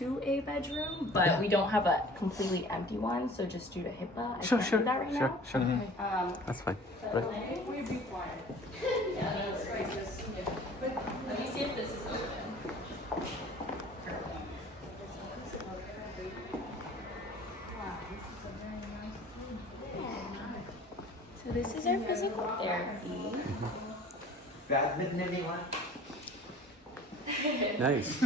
to a bedroom, but we don't have a completely empty one, so just due to HIPAA, I Sure, can't sure, do that right sure, now. sure. That's fine. Right. We'll be quiet. Yeah, no, it's right. Let me see if this is open. So this is our physical therapy. Badminton, anyone? Nice.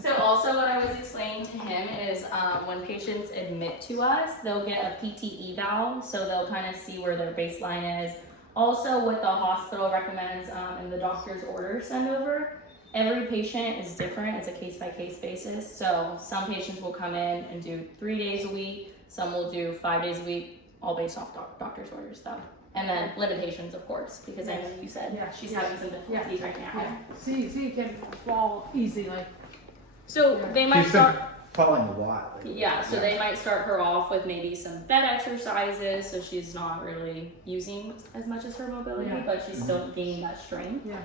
So also what I was explaining to him is when patients admit to us, they'll get a PT eval, so they'll kind of see where their baseline is. Also what the hospital recommends and the doctor's orders send over. Every patient is different, it's a case-by-case basis. So some patients will come in and do 3 days a week, some will do 5 days a week, all based off doctor's orders though. And then limitations, of course, because I know you said she's having some difficulties right now. Yeah, she can fall easily. So they might She's been start, falling a lot. lately. yeah, so they might start her off with maybe some bed exercises, so she's not really using as much as her mobility, Yeah. but she's still gaining that strength. Yeah.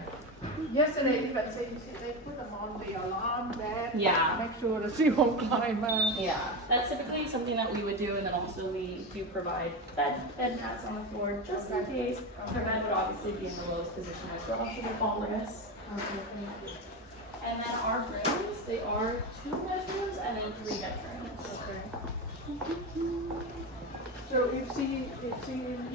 Yesterday, if I say they put them on the alarm bed. Yeah. Make sure that she won't climb out. Yeah, that's typically something that we would do, and then also we do provide bed mats on the floor just in case. Her bed would obviously be in the lowest position as well for the fall risk. And then our rooms, they are 2 bedrooms and then 3 bedrooms. Okay. So if she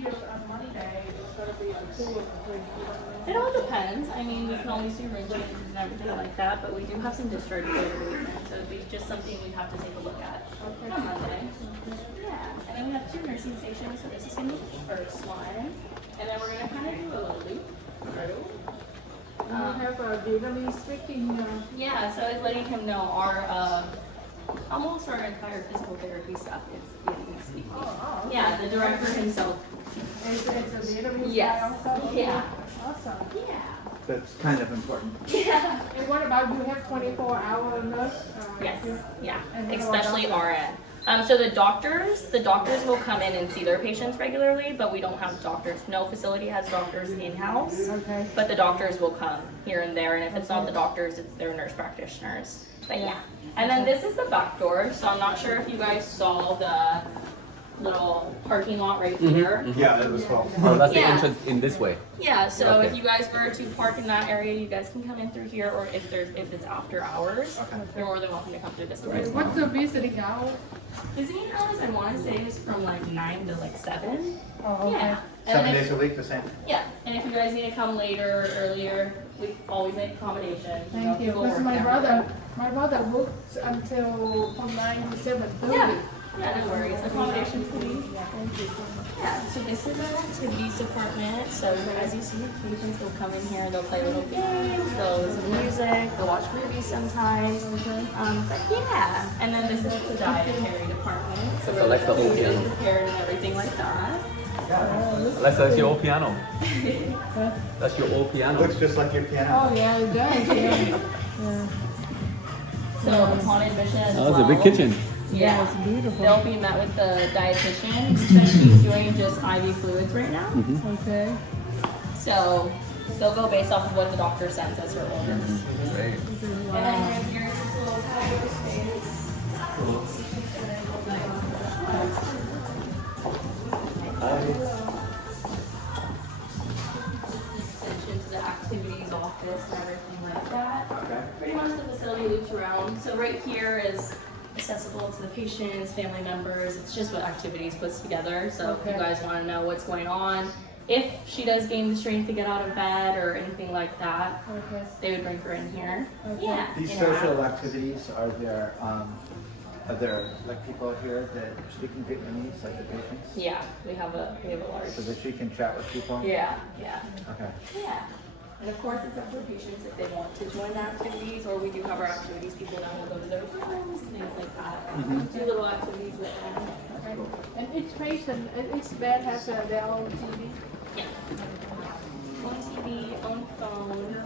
here on Monday, it's gonna be a 2 or 3. It all depends. I mean, we can always do room changes and everything like that, but we do have some discharge over the weekend, so it'd be just something we'd have to take a look at on Monday. Yeah, and then we have 2 nursing stations, so this is gonna be the first one. And then we're gonna kind of do a little loop through. You have a Vietnamese speaking. Yeah, so I was letting him know our, almost our entire physical therapy stuff is Vietnamese speaking. Oh, Yeah, the director himself. it's a Vietnamese guy Yes. also? Yeah. Awesome. Yeah. That's kind of important. Yeah. And what about you have 24-hour nurse? Yes, yeah, And especially what RN. So the doctors will come in and see their patients regularly, but we don't have doctors. No facility has doctors in-house, Okay. but the doctors will come here and there, and if it's not the doctors, it's their nurse practitioners. But yeah, and then this is the back door, so I'm not sure if you guys saw the little parking lot right here. Yeah, that was well. Oh, that's the Yeah. entrance in this way. Yeah, so if Okay. you guys were to park in that area, you guys can come in through here, or if it's after hours, you're more than welcome to come through this door as well. What's the visiting hour? Visiting hours, I want to say, is from like 9 to like 7. Oh, okay. Yeah. 7 And days if, a week, the same? yeah, and if you guys need to come later or earlier, we always make accommodations. Thank you. People Because work my everywhere. brother works until from 9 to 7:30. Yeah, yeah, no worries. Accommodations, please. Yeah, thank you. Yeah, so this is our activities department. So as you see, patients will come in here, they'll play little games, they'll listen to music, they'll watch movies sometimes. But yeah, and then this is the dietary department. So So like the whole food is piano. prepared and everything like that. That's your old piano. That's your old piano. Looks just like your piano. Oh, yeah, it does. Yeah. Yeah. So upon admission as Oh, well. it's a big kitchen. Yeah, It's beautiful. they'll be met with the dietitian. She said she's doing just IV fluids right now. Okay. So they'll go based off of what the doctor sends as her orders. Great. And then here's this little patio space. Extension to the activities office and everything like that. Okay. Pretty much the facility loops around. So right here is accessible to the patients, family members. It's just what activities puts together. So if you Okay. guys want to know what's going on, if she does gain the strength to get out of bed or anything like that, Okay. they would bring her in here. Okay. Yeah. These interact. social activities, are there like people here that are speaking Vietnamese, like the patients? Yeah, we have a large. So that she can chat with people? Yeah, yeah, Okay. yeah. And of course, it's up to the patients if they want to join the activities, or we do have our activities people that will go to their rooms and things like that. Do little activities with them. Okay. And each patient, each bed has their own TV. Yeah. Own TV, own phone,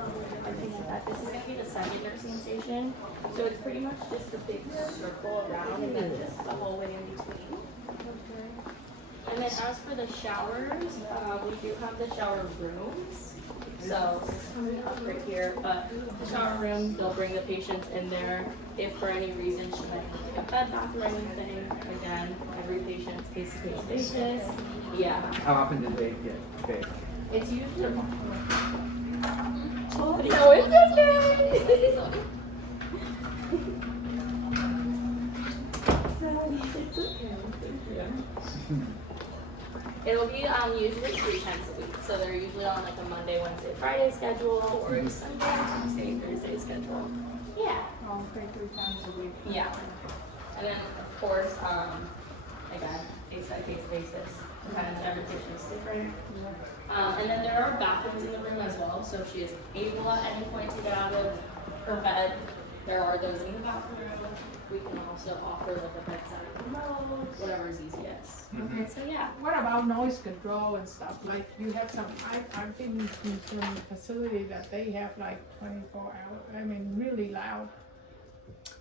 everything like that. This is gonna be the second nursing station, so it's pretty much just a big circle around and then just the hallway in between. Okay. And then as for the showers, we do have the shower rooms. So it's coming up right here, but the shower rooms, they'll bring the patients in there. If for any reason she might need like a bed bath or anything, again, every patient's case-to-case basis. Yeah, How often do they get fixed? it's usually. Oh, no, it's okay. It's okay. It'll be usually 3 times a week. So they're usually on like a Monday, Wednesday, Friday schedule or a Sunday, Tuesday, Thursday schedule. Yeah. Okay, 3 times a week. Yeah. And then of course, again, case by case basis. Depends, every patient is different. And then there are bathrooms in the room as well. So if she is able at any point to get out of her bed, there are those in the bathroom. We can also offer like a bedside remote, whatever is easiest. Okay, so yeah. What about noise control and stuff? Like you have some, I've been in some facility that they have like 24 hour, I mean really loud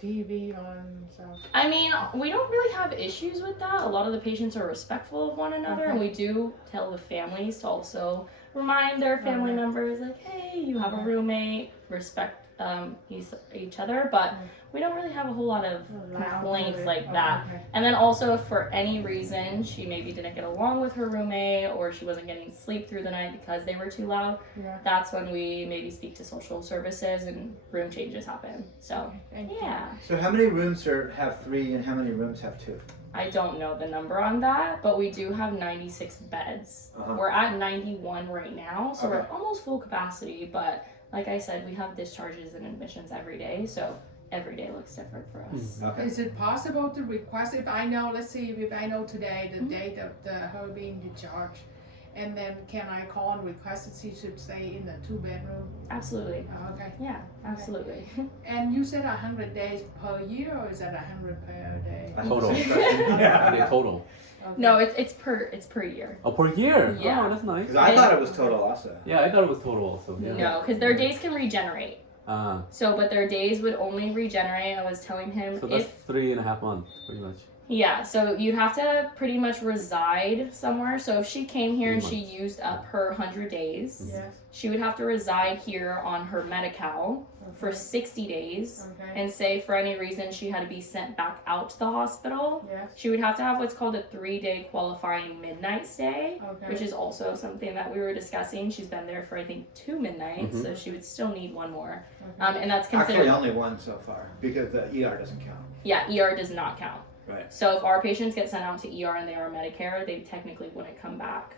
TV on and stuff. I mean, we don't really have issues with that. A lot of the patients are respectful of one another, and we do tell the families to also remind their family members, like, hey, you have a roommate, respect each other, but we don't really have a whole lot of complaints like that. And then also, if for any reason she maybe didn't get along with her roommate or she wasn't getting sleep through the night because they were too loud, that's when we maybe speak to social services and room changes happen. So, yeah. So how many rooms have 3 and how many rooms have 2? I don't know the number on that, but we do have 96 beds. We're at 91 right now, so we're almost full capacity, but like I said, we have discharges and admissions every day, so every day looks different for us. Okay. Is it possible to request, if I know, let's see, if I know today the date of her being discharged, and then can I call and request that she should stay in the 2-bedroom? Absolutely. Okay. Yeah, absolutely. And you said 100 days per year, or is that 100 per day? Total. Yeah. Okay, total. Okay. No, it's per year. Oh, per year? Yeah. Oh, that's nice. 'Cause I thought it was total also. Yeah, I thought it was total also. Yeah. No, because their days can regenerate. Ah, So, but their days would only regenerate. I was telling him so that's if 3.5 months, pretty much. yeah, so you'd have to pretty much reside somewhere. So if she came here and 3 she used up her 100 days, Yes. she would have to reside here on her Medi-Cal for 60 days. Okay. And say for any reason she had to be sent back out to the hospital, Yes. she would have to have what's called a 3-day qualifying midnight stay, Okay. which is also something that we were discussing. She's been there for I think 2 midnights, so she would still need one more. And that's considered. Actually, only one so far because the ER doesn't count. Yeah, ER does not count. Right. So if our patients get sent out to ER and they are Medicare, they technically wouldn't come back.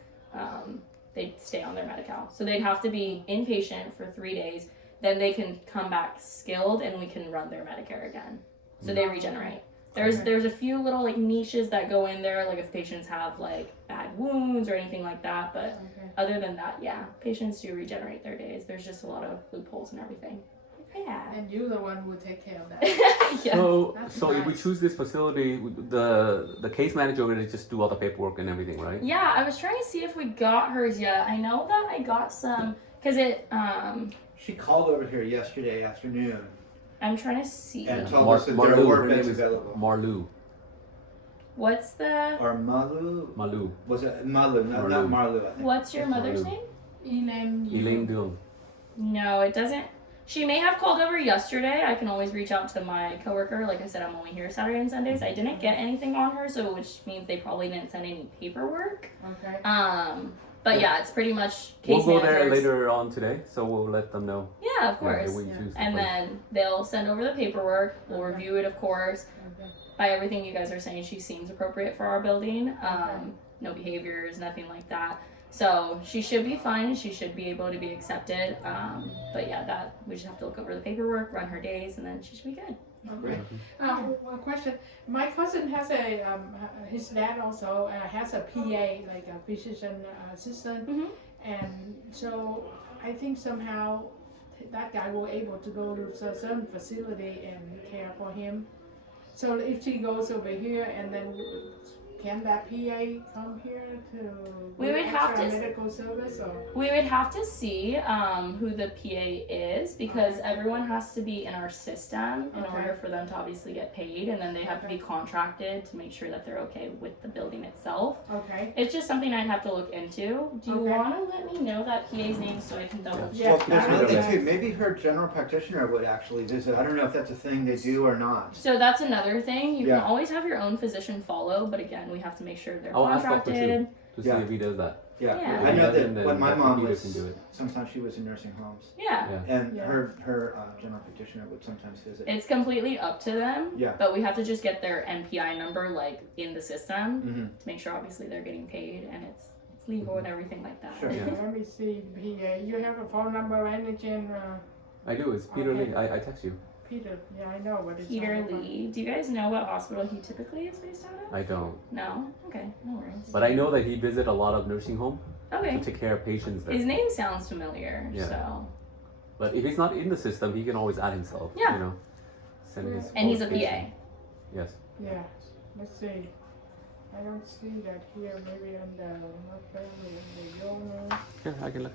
They'd stay on their Medi-Cal. So they'd have to be inpatient for 3 days. Then they can come back skilled and we can run their Medicare again. So they regenerate. There's a few little like niches that go in there, like if patients have like bad wounds or anything like that. But other than that, yeah, patients do regenerate their days. There's just a lot of loopholes and everything. Yeah. And you're the one who will take care of that. Yes. That's So if we nice. choose this facility, the case manager will just do all the paperwork and everything, right? Yeah, I was trying to see if we got hers yet. I know that I got some because it. She called over here yesterday afternoon I'm trying to see. and told us that there Marlu, were her beds name is available. Marlu. What's the? Or Malu? Malu. Was it Malu? Not Marlu, I think. What's your mother's Marlu. name? Elaine Dung. No, it doesn't. She may have called over yesterday. I can always reach out to my coworker. Like I said, I'm only here Saturday and Sundays. I didn't get anything on her, so which means they probably didn't send any paperwork. Okay. But yeah, it's pretty much case We'll go there managers. later on today, so we'll let them know. Yeah, of course. when we choose the And place. then they'll send over the paperwork. We'll review it, of course. Okay. By everything you guys are saying, she seems appropriate for our building. No behaviors, nothing like that. So she should be fine. She should be able to be accepted. But yeah, that we just have to look over the paperwork, run her days, and then she should be good. Okay. One question. My cousin has his dad also has a PA, like a physician assistant, and so I think somehow that guy will able to go to a certain facility and care for him. So if she goes over here and then can that PA come here to We do would have extra to- medical service or? We would have to see who the PA is because everyone has to be in our system in Okay. order for them to obviously get paid, and then they have to be contracted to make sure that they're okay with the building itself. Okay. It's just something I'd have to look into. Do you Okay. want to let me know that PA's name so I can double Yeah. Well, check there's that? another thing Yeah. too. Maybe her general practitioner would actually visit. I don't know if that's a thing they do or not. So that's another thing. You Yeah. can always have your own physician follow, but again, we have to make sure they're I'll ask Dr. contracted. Sue to see Yeah. if he does that. Yeah, Yeah. I know If he doesn't, that when then my Dr. mom Peters was, can do it. sometimes she was in nursing homes, Yeah. Yeah. and Yeah. her general practitioner would sometimes visit. It's completely up to them. Yeah. But we have to just get their NPI number like in the system Mm-hmm. to make sure obviously they're getting paid and it's legal and everything like that. Sure. Yeah. Let me see, PA, you have a phone number or anything, I do. It's Peter Okay. Lee. I text you. Peter, yeah, I know, but it's. Peter on the phone. Lee. Do you guys know what hospital he typically is based out of? I don't. No? Okay, no worries. But I know that he visit a lot of nursing home Okay. to take care of patients there. His name sounds familiar, Yeah. so. But if he's not in the system, he can always add himself. Yeah. You know, send his. And he's a qualification. PA. Yes. Yeah, let's see. I don't see that here, maybe on the, not there, the your name. Here, I can look.